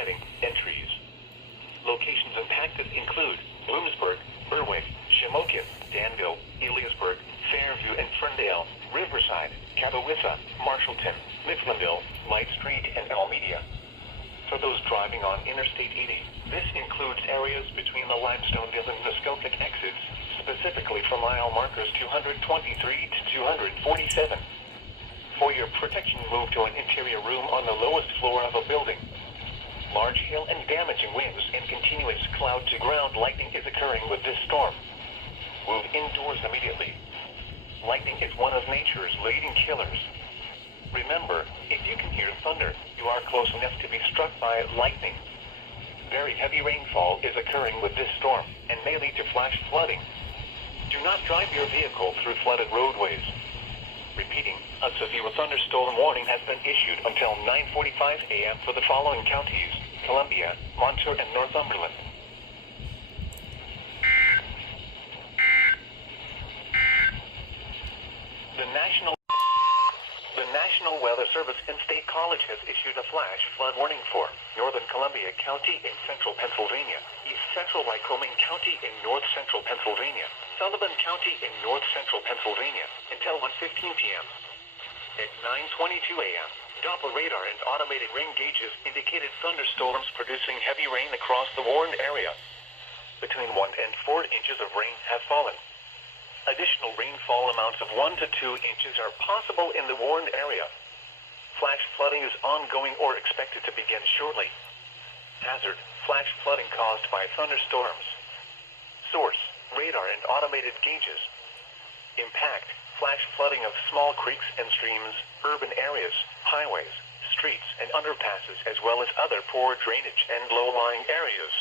siding, and trees. Locations impacted include Bloomsburg, Berwick, Shamokin, Danville, Eliasburg, Fairview and Ferndale, Riverside, Catawissa, Marshallton, Mifflinville, Light Street, and Almedia. For those driving on Interstate 80, this includes areas between the Limestoneville and Muskoka exits, specifically for mile markers 223 to 247. For your protection, move to an interior room on the lowest floor of a building. Large hail and damaging winds and continuous cloud-to-ground lightning is occurring with this storm. Move indoors immediately. Lightning is one of nature's leading killers. Remember, if you can hear thunder, you are close enough to be struck by lightning. Very heavy rainfall is occurring with this storm and may lead to flash flooding. Do not drive your vehicle through flooded roadways. Repeating, a severe thunderstorm warning has been issued until 9:45 a.m. for the following counties: Columbia, Montour, and Northumberland. The National Weather Service and State College has issued a flash flood warning for Northern Columbia County in central Pennsylvania, East Central Lycoming County in north central Pennsylvania, Sullivan County in north central Pennsylvania, until 1:15 p.m. At 9:22 a.m., Doppler radar and automated rain gauges indicated thunderstorms producing heavy rain across the warned area. Between 1 and 4 inches of rain have fallen. Additional rainfall amounts of 1 to 2 inches are possible in the warned area. Flash flooding is ongoing or expected to begin shortly. Hazard: flash flooding caused by thunderstorms. Source: radar and automated gauges. Impact: flash flooding of small creeks and streams, urban areas, highways, streets, and underpasses, as well as other poor drainage and low-lying areas.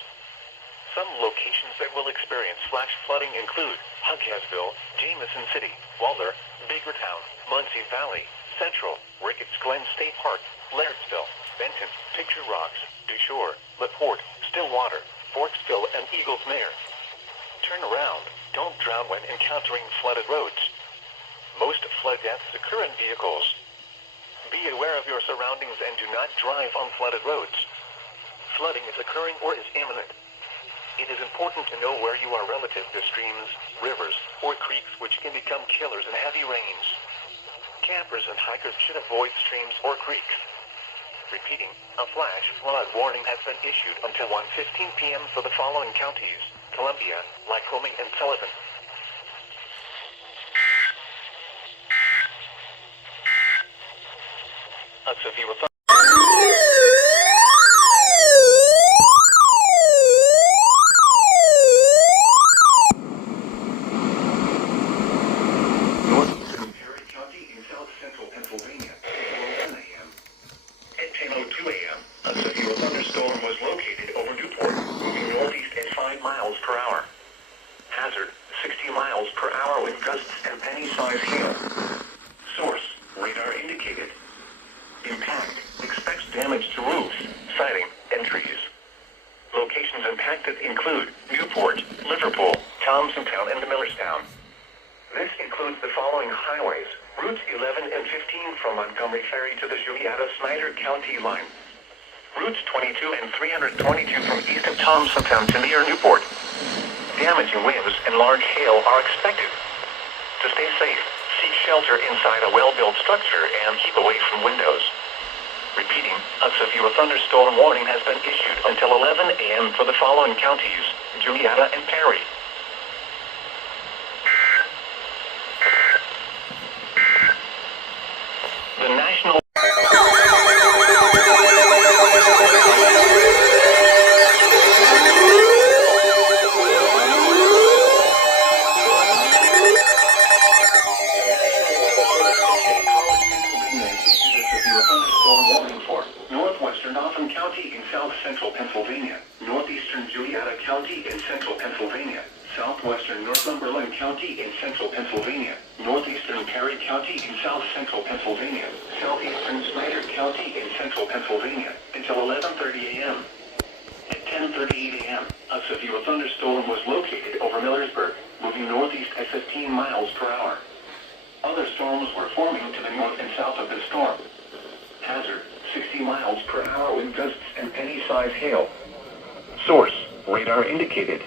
Some locations that will experience flash flooding include Hughesville, Jameson City, Waller, Bakertown, Muncie Valley, Central, Ricketts Glen State Park, Lairdsville, Benton, Picture Rocks, Dushore, LaPorte, Stillwater, Forksville, and Eagles Mere. Turn around. Don't drown when encountering flooded roads. Most flood deaths occur in vehicles. Be aware of your surroundings and do not drive on flooded roads. Flooding is occurring or is imminent. It is important to know where you are relative to streams, rivers, or creeks, which can become killers in heavy rains. Campers and hikers should avoid streams or creeks. Repeating, a flash flood warning has been issued until 1:15 p.m. for the following counties: Columbia, Lycoming, and Sullivan. A severe thunderstorm was located over Newport, moving northeast at 5 miles per hour. Hazard: 60 miles per hour with gusts and penny-sized hail. Source: radar indicated. Impact: expects damage to roofs, siding, and trees. Locations impacted include Newport, Liverpool, Thompsontown, and Millerstown. This includes the following highways: Routes 11 and 15 from Montgomery Ferry to the Julietta-Snyder County line. Routes 22 and 322 from east of Thompsontown to near Newport. Damaging winds and large hail are expected. To stay safe, seek shelter inside a well-built structure and keep away from windows. Repeating, a severe thunderstorm warning has been issued until 11 a.m. for the following counties: Julietta and Perry. The National County in south-central Pennsylvania, northeastern Julietta County in central Pennsylvania, southwestern Northumberland County in central Pennsylvania, northeastern Perry County in south-central Pennsylvania, southeastern Snyder County in central Pennsylvania, until 11:30 a.m. At 10:38 a.m., a severe thunderstorm was located over Millersburg, moving northeast at 15 miles per hour. Other storms were forming to the north and south of the storm. Hazard: 60 miles per hour with gusts and penny-size hail. Source, radar indicated.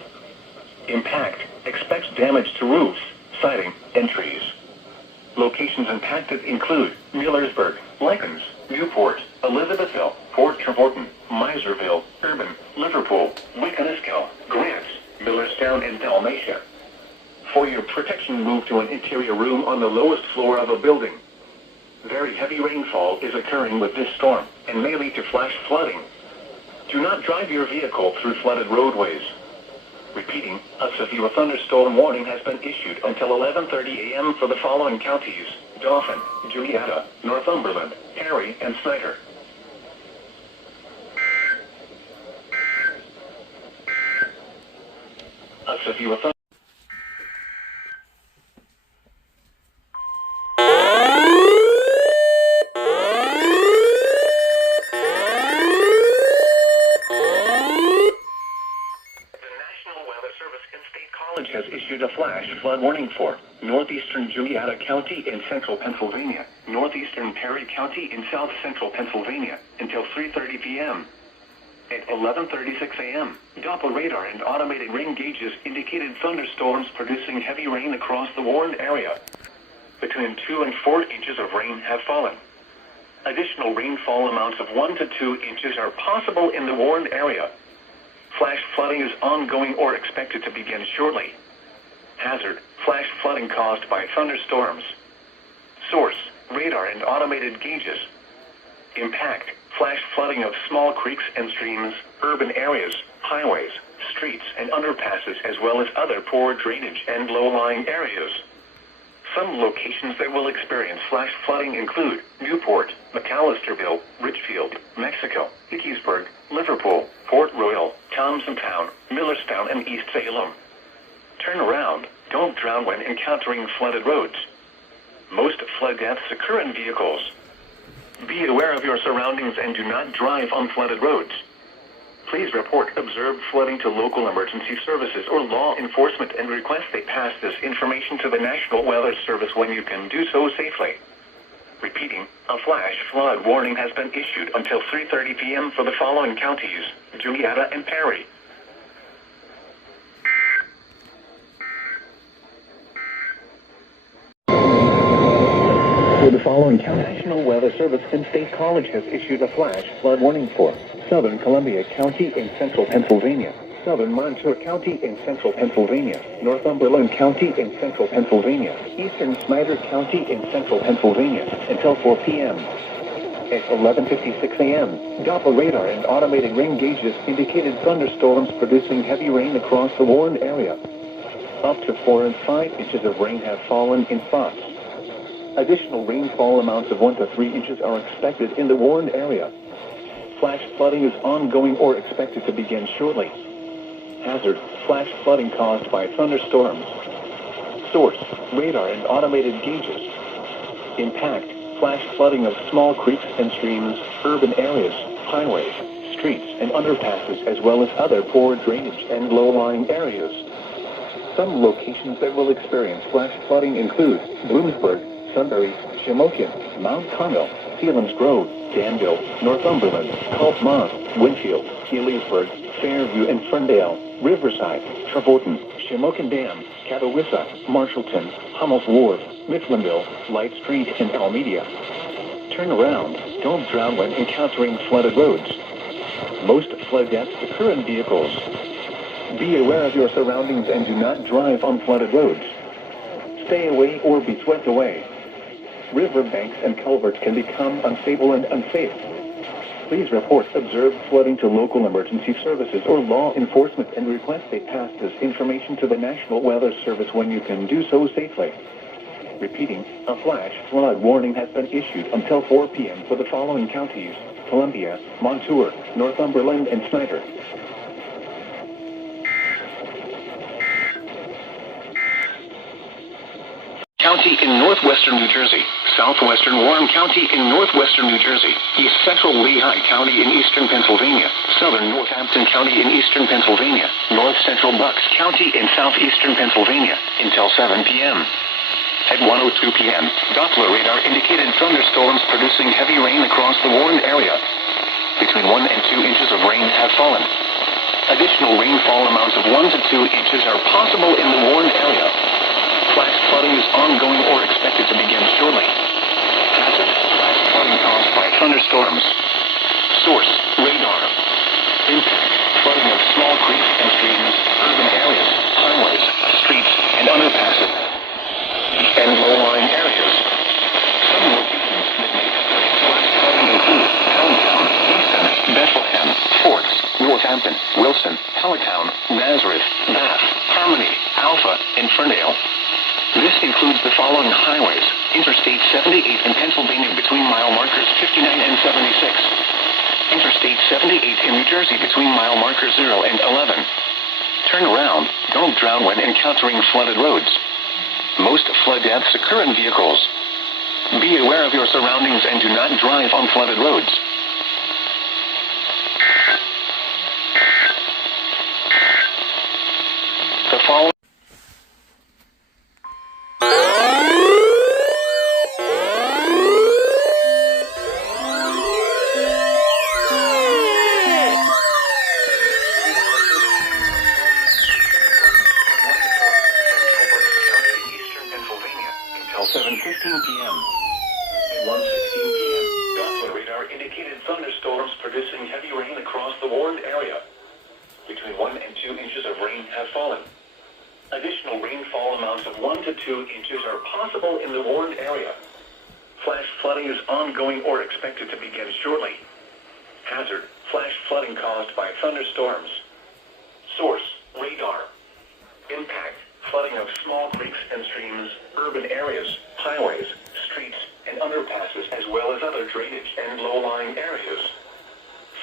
Impact, expects damage to roofs, siding, and trees. Locations impacted include Millersburg, Lycans, Newport, Elizabethville, Port Trevorton, Miserville, Urban, Liverpool, Wickeniskell, Grants, Millerstown, and Dalmatia. For your protection, move to an interior room on the lowest floor of a building. Very heavy rainfall is occurring with this storm and may lead to flash flooding. Do not drive your vehicle through flooded roadways. Repeating, a severe thunderstorm warning has been issued until 11:30 a.m. for the following counties: Dauphin, Juniata, Northumberland, Perry, and Snyder. A severe has issued a flash flood warning for northeastern Juniata County in central Pennsylvania, northeastern Perry County in south central Pennsylvania, until 3:30 p.m. At 11:36 a.m., Doppler radar and automated rain gauges indicated thunderstorms producing heavy rain across the warned area. Between 2 and 4 inches of rain have fallen. Additional rainfall amounts of 1 to 2 inches are possible in the warned area. Flash flooding is ongoing or expected to begin shortly. Hazard, flash flooding caused by thunderstorms. Source, radar and automated gauges. Impact, flash flooding of small creeks and streams, urban areas, highways, streets and underpasses, as well as other poor drainage and low-lying areas. Some locations that will experience flash flooding include Newport, McAllisterville, Richfield, Mexico, Hickesburg, Liverpool, Port Royal, Thompsontown, Millerstown, and East Salem. Turn around, don't drown when encountering flooded roads. Most flood deaths occur in vehicles. Be aware of your surroundings and do not drive on flooded roads. Please report observed flooding to local emergency services or law enforcement and request they pass this information to the National Weather Service when you can do so safely. Repeating, a flash flood warning has been issued until 3:30 p.m. for the following counties: Juniata and Perry. For the following county, National Weather Service and State College has issued a flash flood warning for southern Columbia County in central Pennsylvania, southern Montour County in central Pennsylvania, Northumberland County in central Pennsylvania, eastern Snyder County in central Pennsylvania, until 4 p.m. At 11:56 a.m., Doppler radar and automated rain gauges indicated thunderstorms producing heavy rain across the warned area. Up to 4 and 5 inches of rain have fallen in spots. Additional rainfall amounts of 1 to 3 inches are expected in the warned area. Flash flooding is ongoing or expected to begin shortly. Hazard, flash flooding caused by thunderstorms. Source, radar and automated gauges. Impact, flash flooding of small creeks and streams, urban areas, highways, streets, and underpasses, as well as other poor drainage and low-lying areas. Some locations that will experience flash flooding include Bloomsburg, Sunbury, Shamokin, Mount Carmel, Sealands Grove, Danville, Northumberland, Coltmont, Winfield, Healdsburg, Fairview and Ferndale, Riverside, Trevorton, Shamokin Dam, Catawissa, Marshallton, Hummel's Wharf, Mifflinville, Light Street, and Almedia. Turn around, don't drown when encountering flooded roads. Most flood deaths occur in vehicles. Be aware of your surroundings and do not drive on flooded roads. Stay away or be swept away. River banks and culverts can become unstable and unsafe. Please report observed flooding to local emergency services or law enforcement and request they pass this information to the National Weather Service when you can do so safely. Repeating, a flash flood warning has been issued until 4 p.m. for the following counties: Columbia, Montour, Northumberland, and Snyder. County in northwestern New Jersey, southwestern Warren County in northwestern New Jersey, east central Lehigh County in eastern Pennsylvania, southern Northampton County in eastern Pennsylvania, north central Bucks County in southeastern Pennsylvania, until 7 p.m. At 1:02 p.m., Doppler radar indicated thunderstorms producing heavy rain across the warned area. Between 1 and 2 inches of rain have fallen. Additional rainfall amounts of 1 to 2 inches are possible in the warned area. Flash flooding is ongoing or expected to begin shortly. Hazard: flash flooding caused by thunderstorms. Source: radar. Impact: flooding of small creeks and streams, urban areas, highways, streets, and underpasses, and low-lying areas. Some locations that may experience flash flooding include Allentown, Easton, Bethlehem, Forks, Northampton, Wilson, Halletown, Nazareth, Bath, Harmony, Alpha, and Ferndale. This includes the following highways: Interstate 78 in Pennsylvania between mile markers 59 and 76. Interstate 78 in New Jersey between mile markers 0 and 11. Turn around, don't drown when encountering flooded roads. Most flood deaths occur in vehicles. Be aware of your surroundings and do not drive on flooded roads. The following until 7:15 p.m. At 1:16 p.m., Doppler radar indicated thunderstorms producing heavy rain across the warned area. Between 1 and 2 inches of rain have fallen. Additional rainfall amounts of 1 to 2 inches are possible in the warned area. Flash flooding is ongoing or expected to begin shortly. Hazard: flash flooding caused by thunderstorms. Source: radar. Impact: flooding of small creeks and streams, urban areas, highways, streets, and underpasses, as well as other drainage and low-lying areas.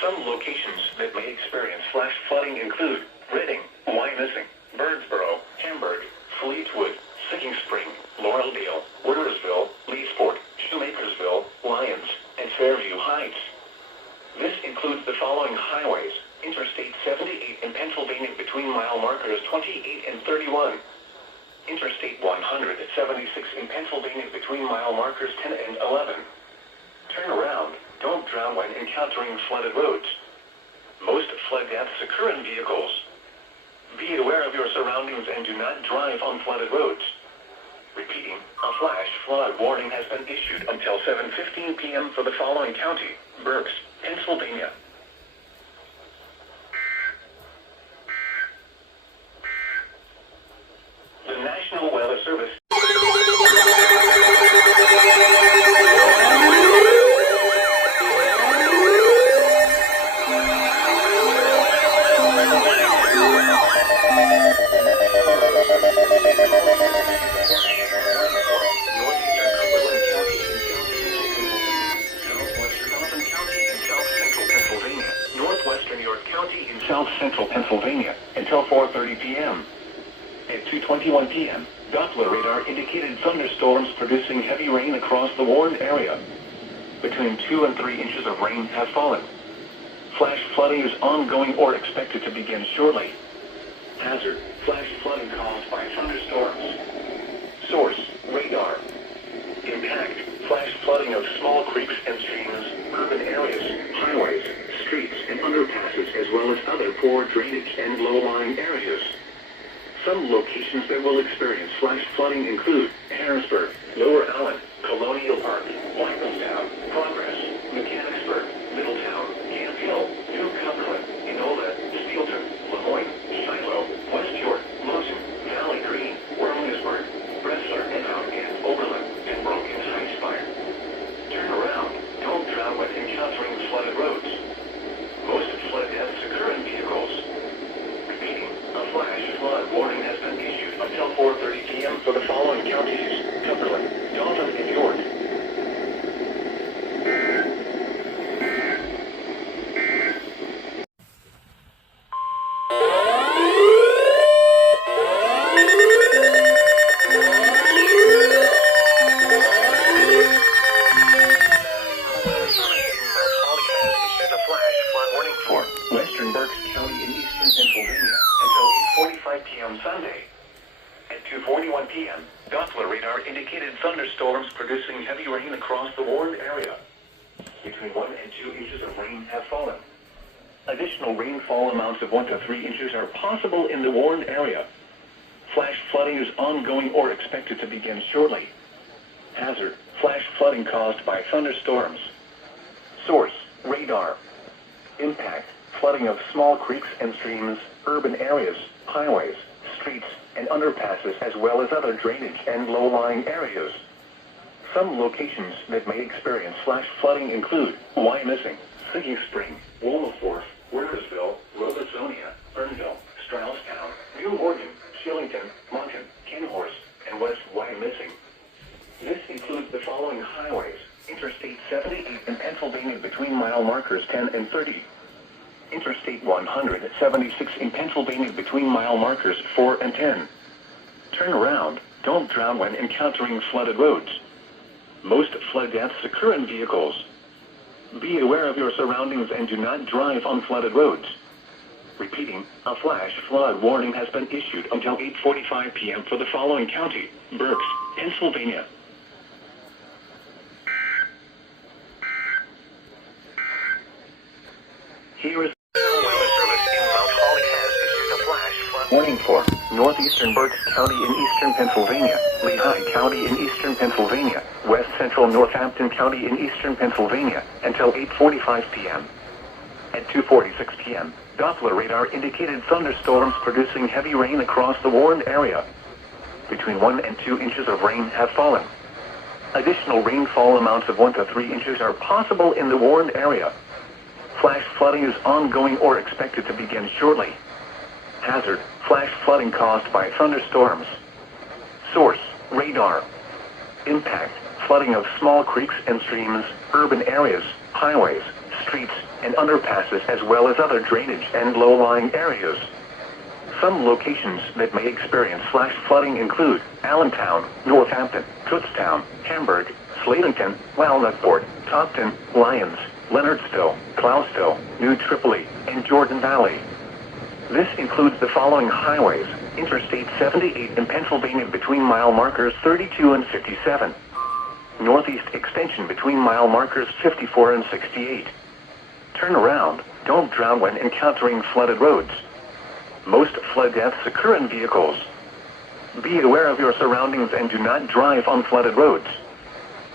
Some locations that may experience flash flooding include Reading, Wyomissing, Birdsboro, Hamburg, Fleetwood, Sicking Spring, Laureldale, Woodersville, Leesport, Shoemakersville, Lyons, and Fairview Heights. This includes the following highways: Interstate 78 in Pennsylvania between mile markers 28 and 31. Interstate 176 in Pennsylvania between mile markers 10 and 11. Turn around, don't drown when encountering flooded roads. Most flood deaths occur in vehicles. Be aware of your surroundings and do not drive on flooded roads. Repeating, a flash flood warning has been issued until 7:15 p.m. for the following county: Berks, Pennsylvania. The National Weather Service. South Central Pennsylvania until 4:30 p.m. At 2:21 p.m., Doppler radar indicated thunderstorms producing heavy rain across the warned area. Between 2 and 3 inches of rain have fallen. Flash flooding is ongoing or expected to begin shortly. Hazard: flash flooding caused by thunderstorms. Source: radar. Impact: flash flooding of small creeks and streams, urban areas, highways, streets, and underpasses, as well as other poor drainage and low-lying areas. Some locations that will experience flash flooding include Harrisburg, Lower Allen, Colonial Park, Whitestown, Progress, Mechanicsburg, Middletown, Camp Hill, New Cumberland, Enola, Steelton, Lemoyne, Shiloh, West York, Motion, Valley Green, Williamsburg, Bressler, and Oberlin, and Broken Highspire. Turn around, don't drown when encountering flooded roads. Most flood deaths occur in vehicles. Repeating, a flash flood warning has been issued until 4:30 p.m. for the following counties: Cumberland, Dalton, and York. Western Berks County in eastern Pennsylvania until 8:45 p.m. Sunday. At 2:41 p.m., Doppler radar indicated thunderstorms producing heavy rain across the warned area. Between 1 and 2 inches of rain have fallen. Additional rainfall amounts of 1 to 3 inches are possible in the warned area. Flash flooding is ongoing or expected to begin shortly. Hazard: flash flooding caused by thunderstorms. Source: radar. Impact: flooding of small creeks and streams, urban areas, highways, streets, and underpasses, as well as other drainage and low-lying areas. Some locations that may experience flash flooding include Wyomissing, Sinking Spring, Wilberforce, Weaversville, Robertsonia, Burnville, Strausstown, New Oregon, Shillington, Moncton, Kenhorse, and West Wyomissing. This includes the following highways: Interstate 78 in Pennsylvania between mile markers 10 and 30. Interstate 176 in Pennsylvania between mile markers 4 and 10. Turn around, don't drown when encountering flooded roads. Most flood deaths occur in vehicles. Be aware of your surroundings and do not drive on flooded roads. Repeating, a flash flood warning has been issued until 8:45 p.m. for the following county: Berks, Pennsylvania. Here is Weather Service in Mount Holly has issued a flash flood warning for northeastern Berks County in eastern Pennsylvania, Lehigh County in eastern Pennsylvania, west central Northampton County in eastern Pennsylvania, until 8:45 p.m. At 2:46 p.m., Doppler radar indicated thunderstorms producing heavy rain across the warned area. Between 1 and 2 inches of rain have fallen. Additional rainfall amounts of 1 to 3 inches are possible in the warned area. Flash flooding is ongoing or expected to begin shortly. Hazard: flash flooding caused by thunderstorms. Source: radar. Impact: flooding of small creeks and streams, urban areas, highways, streets, and underpasses, as well as other drainage and low-lying areas. Some locations that may experience flash flooding include Allentown, Northampton, Kutztown, Hamburg, Slatington, Walnutport, Topton, Lyons, Leonardsville, Clausville, New Tripoli, and Jordan Valley. This includes the following highways: Interstate 78 in Pennsylvania between mile markers 32 and 57. Northeast extension between mile markers 54 and 68. Turn around, don't drown when encountering flooded roads. Most flood deaths occur in vehicles. Be aware of your surroundings and do not drive on flooded roads.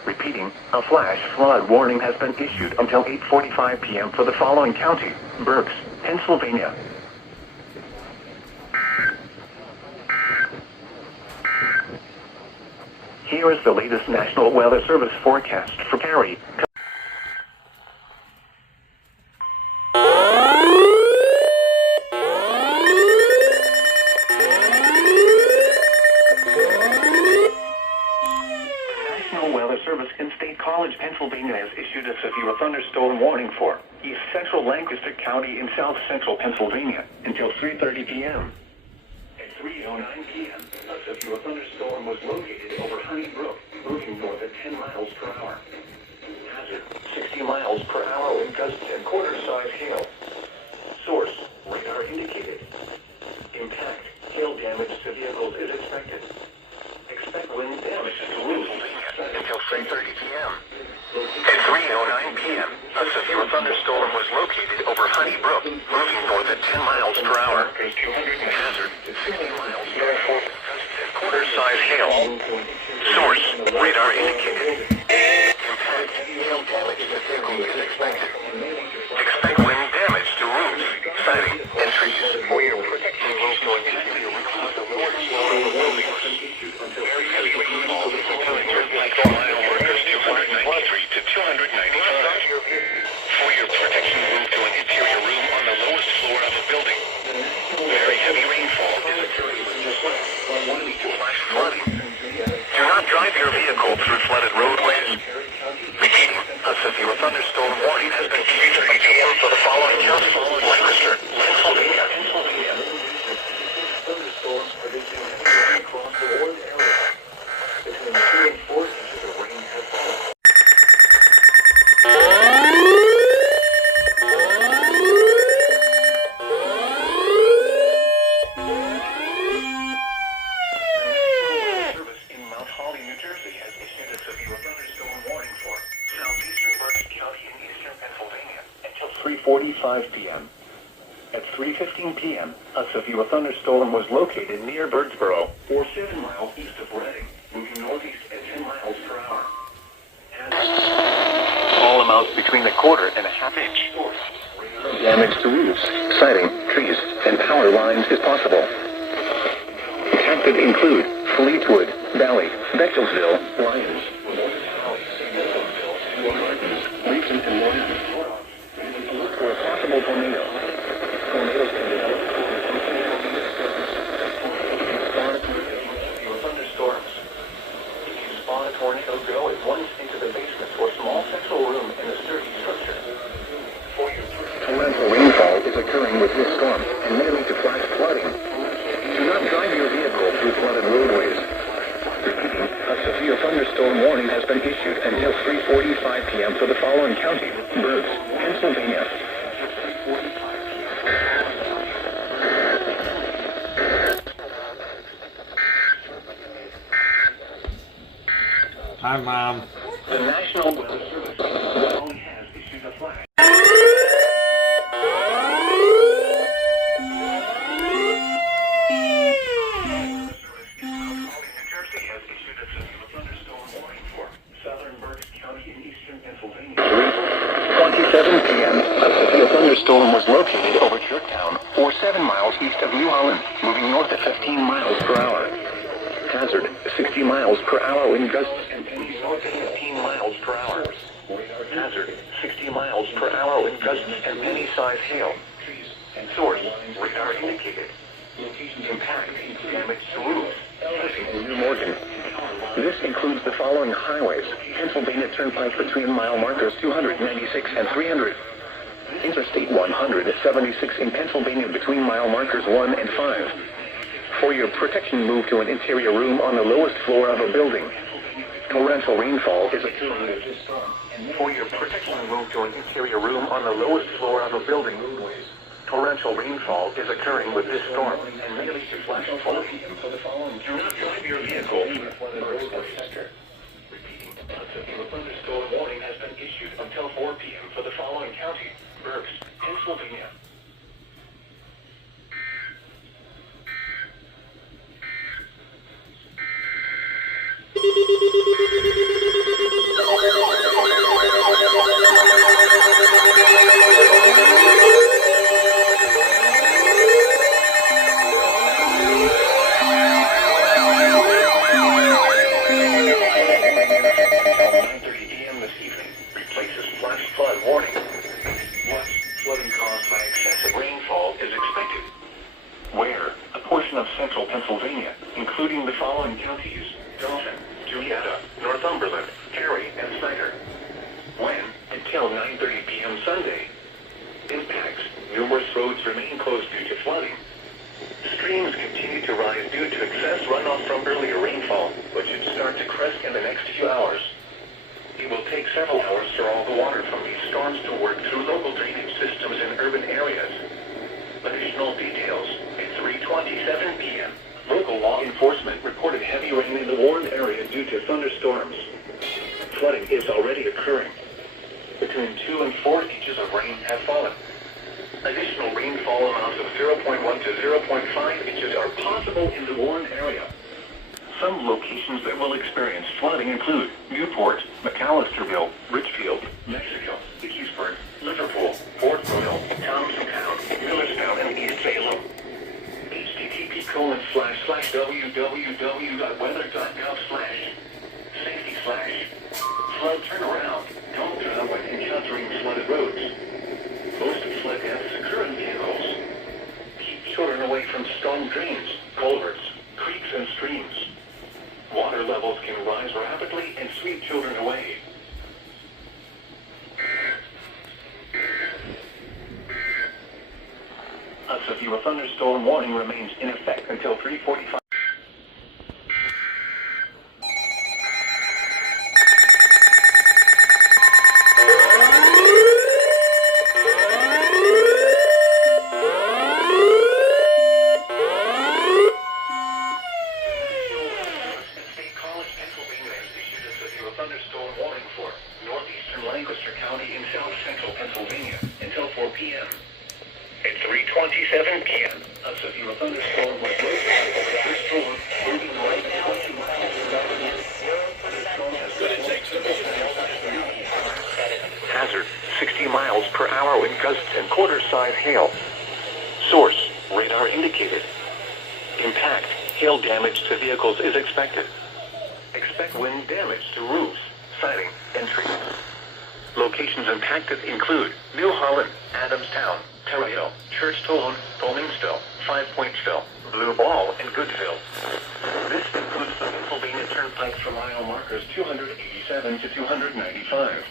Repeating, a flash flood warning has been issued until 8:45 p.m. for the following county: Berks, Pennsylvania. Here is the latest National Weather Service forecast for Cary. In-State College, Pennsylvania has issued a severe thunderstorm warning for East Central Lancaster County in South Central Pennsylvania until 3:30 p.m. At 3:09 p.m., a severe thunderstorm was located over Honey Brook, moving north at 10 miles per hour. Hazard: 60 miles per hour wind gusts and quarter-size hail. Source: radar indicated. Impact: hail damage to vehicles is expected. Expect wind damage to roofs until 3:30 p.m. At 3:09 p.m., a severe thunderstorm was located over Honey Brook, moving north at 10 miles per hour. Hazard: 60 miles per hour and quarter-size hail. Source: radar indicated. Impact: hail damage to vehicles is expected. Expect wind damage to roofs, siding, and trees. For your protection, will continue to recruit the warning will be issued until heavy rainfall is occurring. Mile markers 293 to 295. For your protection, move to an interior room on the lowest floor of a building. Very heavy rainfall is occurring. Flash flooding. At 3:15 p.m., a severe thunderstorm was located near Birdsboro, or 7 miles east of Reading, moving northeast at 10 miles per hour. All amounts between a quarter and a half inch. Damage to roofs, siding, trees, and power lines is possible. Affected include Fleetwood, Valley, Bechtelsville, Lyons, Leeson, and Lyons. Look for a possible tornado. Tornadoes can develop thunderstorms. If you spot a tornado, go at once into the basement or small central room in a sturdy structure. Torrential rainfall is occurring with this storm and may lead to flash flooding. Do not drive your vehicle through flooded roadways. Repeating, a severe thunderstorm warning has been issued until 3:45 p.m. for the following county: Berks, Pennsylvania. Hi, Mom. The National Weather Service only has issued a flash. Storm was located over Jerktown, or 7 miles east of New Holland, moving north at 15 miles per hour. Hazard, 60 miles per hour wind gusts and pennies north at 15 miles per hour. Hazard, 60 miles per hour wind gusts and penny-sized hail. Trees and source, radar indicated. Location impact, damage to roofs, in New Morgan. This includes the following highways: Pennsylvania Turnpike between mile markers 296 and 300. Interstate 176 in Pennsylvania between mile markers 1 and 5. For your protection, move to an interior room on the lowest floor of a building. Torrential rainfall is occurring with this storm. For your protection, move to an interior room on the lowest floor of a building. Torrential rainfall is occurring with this storm and may lead to flash flooding. For the following, do not drive your vehicle through a flooded roadway sector. Repeating, a severe thunderstorm warning has been issued until 4 p.m. for the following county: Berks, Pennsylvania. Of central Pennsylvania, including the following counties: Dalton, Julietta, Northumberland, Cary, and Snyder. When? Until 9:30 p.m. Sunday. Impacts: numerous roads remain closed due to flooding. Streams continue to rise due to excess runoff from earlier rainfall, which should start to crest in the next few hours. It will take several hours for all the water from these storms to work through local drainage systems in urban areas. Additional details: at 3:27 p.m., local law enforcement reported heavy rain in the warned area due to thunderstorms. Flooding is already occurring. Between 2 and 4 inches of rain have fallen. Additional rainfall amounts of 0.1 to 0.5 inches are possible in the warned area. Some locations that will experience flooding include Newport, McAllisterville, Richfield, Mexico, Keysburg, Liverpool, Fort Royal, Thompsontown, Millerstown, and East Salem. http://www.weather.gov/safety/flood turnaround. Don't drown when encountering flooded roads. Most flood deaths occur in vehicles. Keep children away from storm drains, culverts, creeks, and streams. Water levels can rise rapidly and sweep children away. A severe thunderstorm warning remains in effect until 3:45. Thunderstorm warning for northeastern Lancaster County in south central Pennsylvania until 4 p.m. At 3:20 7 p.m. A severe thunderstorm was located over this storm, moving right 20 miles per hour. The storm has hazard 60 miles per hour with gusts and quarter-size hail. Source, radar indicated. Impact, hail damage to vehicles is expected. Expect wind damage to roofs, siding, and trees. Locations impacted include New Holland, Adamstown, Terre Hill, Churchtown, Bowmansville, Five Pointsville, Blue Ball, and Goodville. This includes the Pennsylvania Turnpike for mile markers 287 to 295.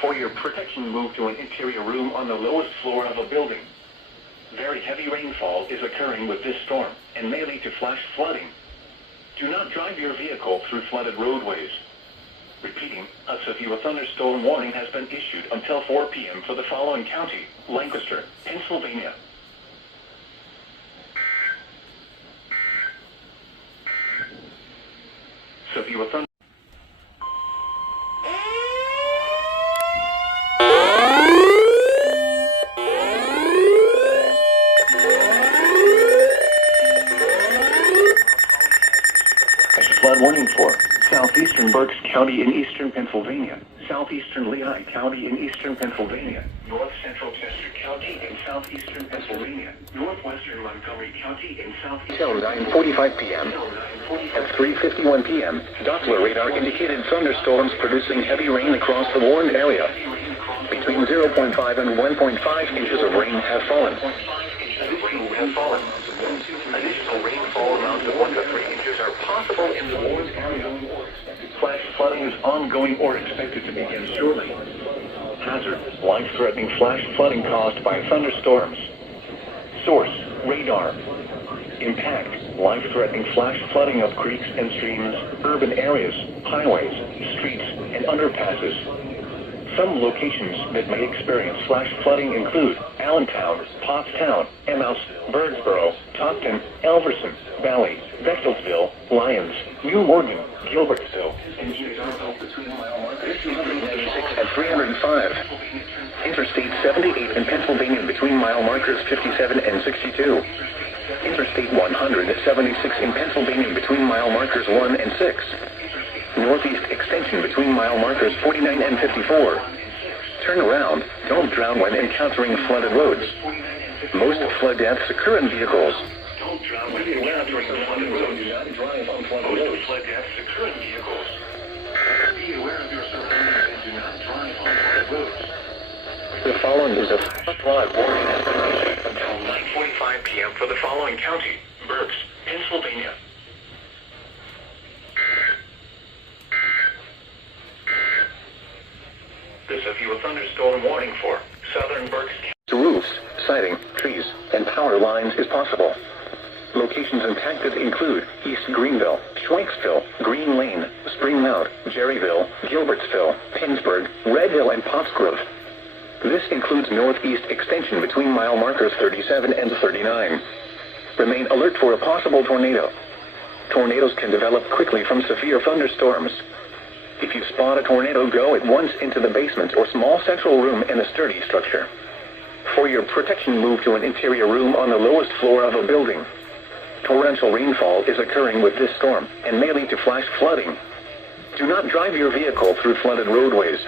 For your protection, move to an interior room on the lowest floor of a building. Very heavy rainfall is occurring with this storm and may lead to flash flooding. Do not drive your vehicle through flooded roadways. Repeating, a severe thunderstorm warning has been issued until 4 p.m. for the following county: Lancaster, Pennsylvania. Severe thunder. Flood warning for southeastern Berks County in eastern Pennsylvania, southeastern Lehigh County in eastern Pennsylvania, north central Chester County in southeastern Pennsylvania, northwestern Montgomery County in southeastern. Until 9:45 p.m. At 3:51 p.m., Doppler radar indicated thunderstorms producing heavy rain across the warned area. Between 0.5 and 1.5 inches of rain have fallen. Additional rainfall amounts of 1 to 3 inches are possible in the warned area. Flash flooding is ongoing or expected to begin shortly. Hazard, life-threatening flash flooding caused by thunderstorms. Source, radar. Impact, life-threatening flash flooding of creeks and streams, urban areas, highways, streets, and underpasses. Some locations that may experience flash flooding include Allentown, Pottstown, Emmaus, Birdsboro, Topton, Elverson, Valley, Bechtelsville, Lyons, New Morgan, Gilbertsville, and between mile markers 296 and 305. Interstate 78 in Pennsylvania between mile markers 57 and 62. Interstate 176 in Pennsylvania between mile markers 1 and 6. Northeast extension between mile markers 49 and 54. Turn around. Don't drown when encountering flooded roads. Most flood deaths occur in vehicles. Don't drown when encountering flooded roads. Do not drive on flooded roads. Most flood deaths occur in vehicles. Be aware of your surroundings and do not drive on flooded roads. The following is a flood warning has been issued until 9:45 p.m. for the following county: Berks, Pennsylvania. The severe thunderstorm warning for southern Berks County. Roofs, siding, trees, and power lines is possible. Locations impacted include East Greenville, Schwenksville, Green Lane, Spring Mount, Jerryville, Gilbertsville, Pennsburg, Red Hill, and Pottsgrove. This includes northeast extension between mile markers 37 and 39. Remain alert for a possible tornado. Tornadoes can develop quickly from severe thunderstorms. If you spot a tornado, go at once into the basement or small central room in a sturdy structure. For your protection, move to an interior room on the lowest floor of a building. Torrential rainfall is occurring with this storm and may lead to flash flooding. Do not drive your vehicle through flooded roadways.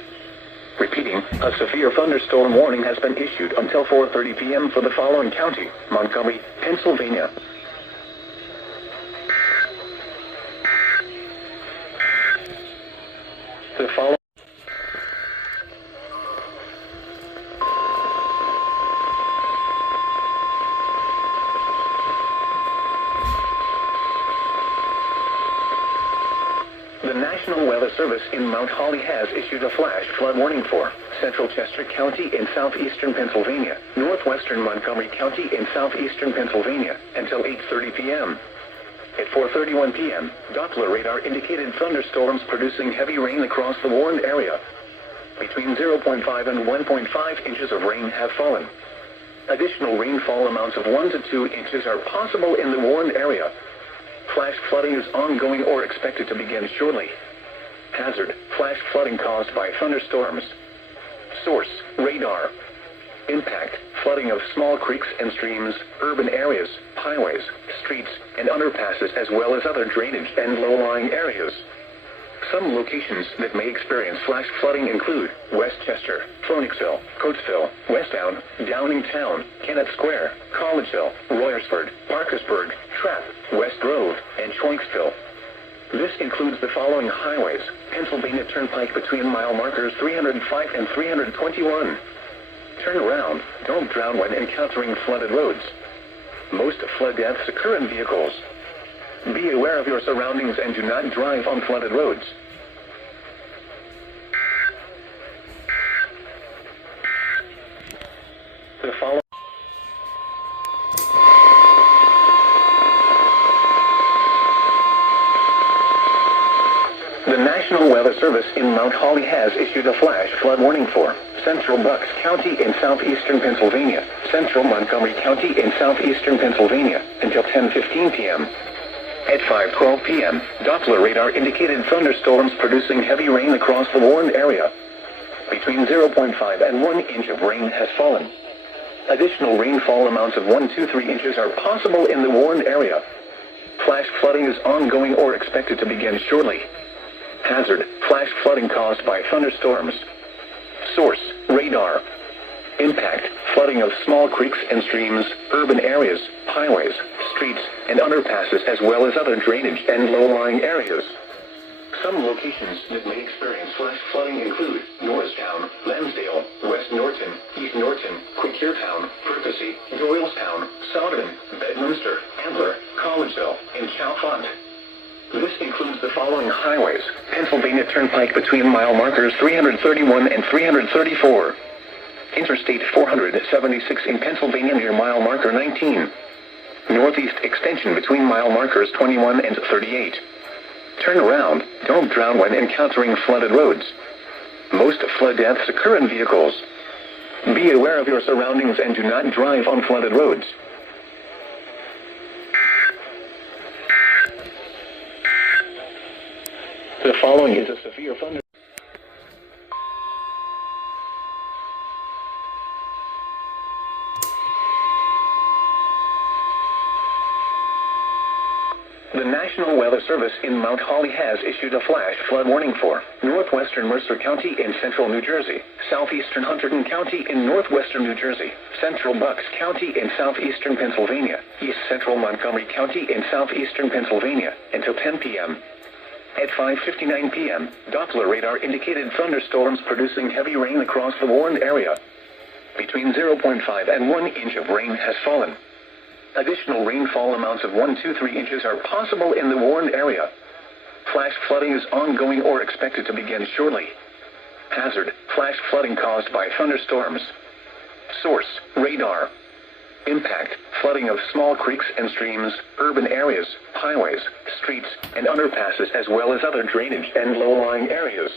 Repeating, a severe thunderstorm warning has been issued until 4:30 p.m. for the following county: Montgomery, Pennsylvania. The following The National Weather Service in Mount Holly has issued a flash flood warning for central Chester County in southeastern Pennsylvania, northwestern Montgomery County in southeastern Pennsylvania until 8:30 p.m. At 4:31 p.m., Doppler radar indicated thunderstorms producing heavy rain across the warned area. Between 0.5 and 1.5 inches of rain have fallen. Additional rainfall amounts of 1 to 2 inches are possible in the warned area. Flash flooding is ongoing or expected to begin shortly. Hazard, flash flooding caused by thunderstorms. Source, radar. Impact, flooding of small creeks and streams, urban areas, highways, streets, and underpasses as well as other drainage and low-lying areas. Some locations that may experience flash flooding include Westchester, Phoenixville, Coatesville, Westtown, Downingtown, Kennett Square, Collegeville, Royersford, Parkersburg, Trapp, West Grove, and Schwenksville. This includes the following highways: Pennsylvania Turnpike between mile markers 305 and 321. Turn around, don't drown when encountering flooded roads. Most flood deaths occur in vehicles. Be aware of your surroundings and do not drive on flooded roads. The following The National Weather Service in Mount Holly has issued a flash flood warning for Central Bucks County in southeastern Pennsylvania, Central Montgomery County in southeastern Pennsylvania, until 10:15 p.m. At 5:12 p.m., Doppler radar indicated thunderstorms producing heavy rain across the warned area. Between 0.5 and 1 inch of rain has fallen. Additional rainfall amounts of 1 to 3 inches are possible in the warned area. Flash flooding is ongoing or expected to begin shortly. Hazard, flash flooding caused by thunderstorms. Source, radar. Impact, flooding of small creeks and streams, urban areas, highways, streets, and underpasses as well as other drainage and low-lying areas. Some locations that may experience flash flooding include Norristown, Lansdale, West Norton, East Norton, Quinkertown, Percy, Doylestown, Souderton, Bedminster, Ambler, Collegeville, and Chalfont. This includes the following highways: Pennsylvania Turnpike between mile markers 331 and 334. Interstate 476 in Pennsylvania near mile marker 19. Northeast extension between mile markers 21 and 38. Turn around, don't drown when encountering flooded roads. Most flood deaths occur in vehicles. Be aware of your surroundings and do not drive on flooded roads. The following is a severe thunder. The National Weather Service in Mount Holly has issued a flash flood warning for northwestern Mercer County in central New Jersey, southeastern Hunterdon County in northwestern New Jersey, central Bucks County in southeastern Pennsylvania, east central Montgomery County in southeastern Pennsylvania, until 10 p.m. At 5:59 p.m., Doppler radar indicated thunderstorms producing heavy rain across the warned area. Between 0.5 and 1 inch of rain has fallen. Additional rainfall amounts of 1 to 3 inches are possible in the warned area. Flash flooding is ongoing or expected to begin shortly. Hazard, flash flooding caused by thunderstorms. Source, radar. Impact, flooding of small creeks and streams, urban areas, highways, streets, and underpasses as well as other drainage and low-lying areas.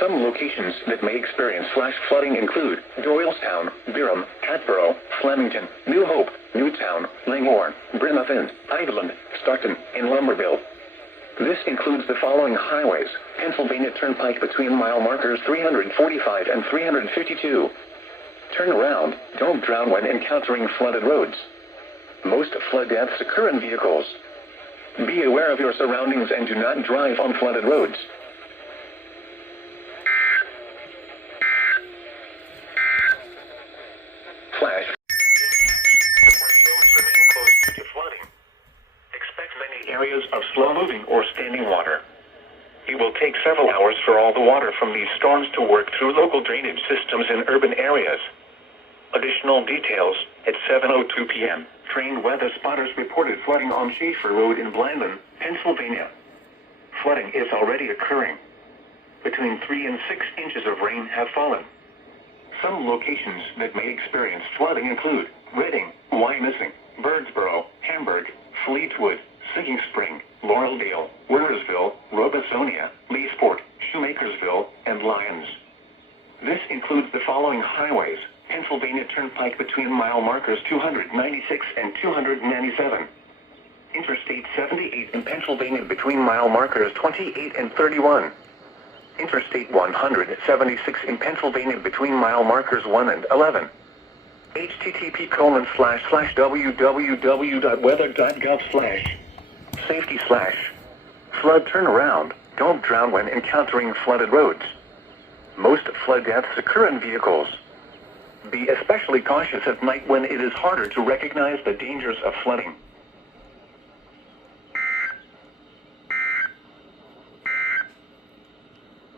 Some locations that may experience flash flooding include Doylestown, Byram, Hatboro, Flemington, New Hope, Newtown, Langhorne, Bremerton, Iveland, Stockton, and Lumberville. This includes the following highways: Pennsylvania Turnpike between mile markers 345 and 352. Turn around, don't drown when encountering flooded roads. Most flood deaths occur in vehicles. Be aware of your surroundings and do not drive on flooded roads. Flash. Roads remain closed due to flooding. Expect many areas of slow-moving or standing water. It will take several hours for all the water from these storms to work through local drainage systems in urban areas. Additional details: at 7:02 p.m., trained weather spotters reported flooding on Schaefer Road in Blandon, Pennsylvania. Flooding is already occurring. Between 3 and 6 inches of rain have fallen. Some locations that may experience flooding include Reading, Wyomissing, Birdsboro, Hamburg, Fleetwood, Singing Spring, Laureldale, Wernersville, Robesonia, Leesport, Shoemakersville, and Lyons. This includes the following highways: Pennsylvania Turnpike between mile markers 296 and 297. Interstate 78 in Pennsylvania between mile markers 28 and 31. Interstate 176 in Pennsylvania between mile markers 1 and 11. http://www.weather.gov/safety/flood turnaround. Don't drown when encountering flooded roads. Most flood deaths occur in vehicles. Be especially cautious at night when it is harder to recognize the dangers of flooding.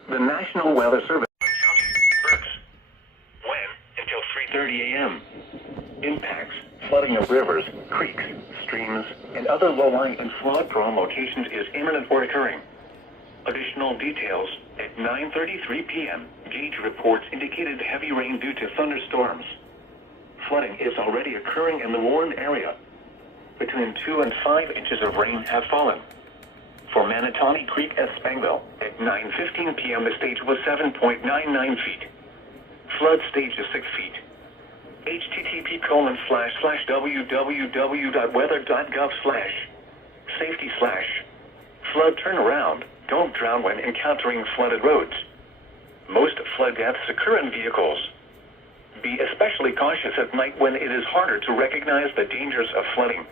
The National Weather Service when until 3:30 a.m. Impacts, flooding of rivers, creeks, streams, and other low-lying and flood-prone locations is imminent or occurring. Additional details at 9:33 p.m. Gauge reports indicated heavy rain due to thunderstorms. Flooding is already occurring in the warned area. Between 2 and 5 inches of rain have fallen. For Manatawny Creek, Espangville, at 9:15 p.m. the stage was 7.99 feet. Flood stage is 6 feet. http://www.weather.gov/safety/flood turnaround. Don't drown when encountering flooded roads. Most flood deaths occur in vehicles. Be especially cautious at night when it is harder to recognize the dangers of flooding.